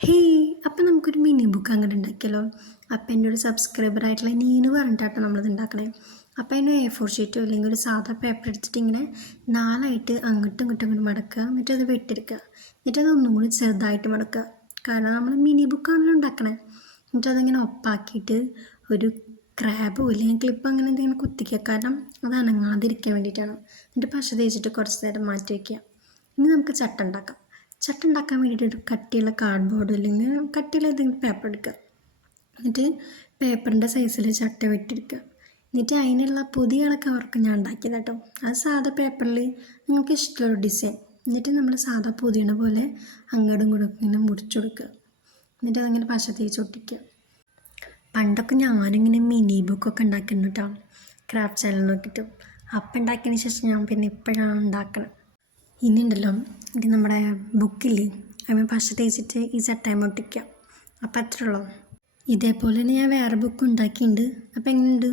Hey അപ്പം നമുക്കൊരു mini book അങ്ങനെ ഉണ്ടാക്കിയല്ലോ അപ്പം എന്റെ ഒരു സബ്സ്ക്രൈബർ ആയിട്ടുള്ള നീന് പറഞ്ഞിട്ടാട്ടോ നമ്മളിത് ഉണ്ടാക്കണേ അപ്പം അതിന് എ ഫോർ ഷീറ്റോ അല്ലെങ്കിൽ ഒരു സാധാ പേപ്പർ എടുത്തിട്ട് ഇങ്ങനെ നാലായിട്ട് അങ്ങോട്ടും ഇങ്ങോട്ടും ഇങ്ങോട്ട് മടക്കുക. എന്നിട്ട് അത് വെട്ടിയെടുക്കുക. എന്നിട്ട് അത് ഒന്നും കൂടി ചെറുതായിട്ട് മടക്കുക. കാരണം നമ്മൾ മിനി ബുക്കാണല്ലോ ഉണ്ടാക്കണേ എന്നിട്ട് അതിങ്ങനെ ഒപ്പാക്കിയിട്ട് ഒരു ക്രാബോ അല്ലെങ്കിൽ ക്ലിപ്പ് അങ്ങനെ എന്തെങ്കിലും കുത്തിക്കുക. കാരണം അത് അനങ്ങാതിരിക്കാൻ വേണ്ടിയിട്ടാണ്. എന്നിട്ട് പശ തേച്ചിട്ട് കുറച്ച് നേരം മാറ്റി വയ്ക്കുക ഇനി നമുക്ക് ചട്ട ഉണ്ടാക്കാം ചട്ട ഉണ്ടാക്കാൻ വേണ്ടിയിട്ട് ഒരു കട്ടിയുള്ള കാർഡ്ബോർഡ് അല്ലെങ്കിൽ കട്ടിയുള്ള ഏതെങ്കിലും പേപ്പർ എടുക്കുക. എന്നിട്ട് പേപ്പറിന്റെ സൈസിൽ ചട്ട വെട്ടിയെടുക്കുക. എന്നിട്ട് അതിനുള്ള പുതിയ കവർക്ക് ഞാൻ ഉണ്ടാക്കിയത് കേട്ടോ. അത് സാധാ പേപ്പറിൽ നിങ്ങൾക്ക് ഇഷ്ടമുള്ള ഡിസൈൻ എന്നിട്ട് നമ്മൾ സാധാ പുതിയണ പോലെ അങ്ങോട്ടും ഇങ്ങോട്ടും ഇങ്ങനെ മുറിച്ചു കൊടുക്കുക. എന്നിട്ട് അതങ്ങനെ പശ തേച്ച് ഒട്ടിക്കുക. പണ്ടൊക്കെ ഞാനിങ്ങനെ മിനി ബുക്കൊക്കെ ഉണ്ടാക്കിയിരുന്നു കേട്ടോ. ക്രാഫ്റ്റ് ചാനൽ നോക്കിയിട്ട്. അപ്പം ഉണ്ടാക്കിയതിന് ശേഷം ഞാൻ പിന്നെ ഇപ്പോഴാണ് ഉണ്ടാക്കണം ഇനി ഉണ്ടല്ലോ ഇത് നമ്മുടെ ബുക്കില്ലേ? അതിന് പശ തേച്ചിട്ട് ഈ ചട്ടയം ഒട്ടിക്കുക അപ്പം അത്രേ ഉള്ളൂ. ഇതേപോലെ തന്നെ ഞാൻ വേറെ ബുക്ക് ഉണ്ടാക്കിയിട്ടുണ്ട്. അപ്പം എങ്ങനെയുണ്ട്?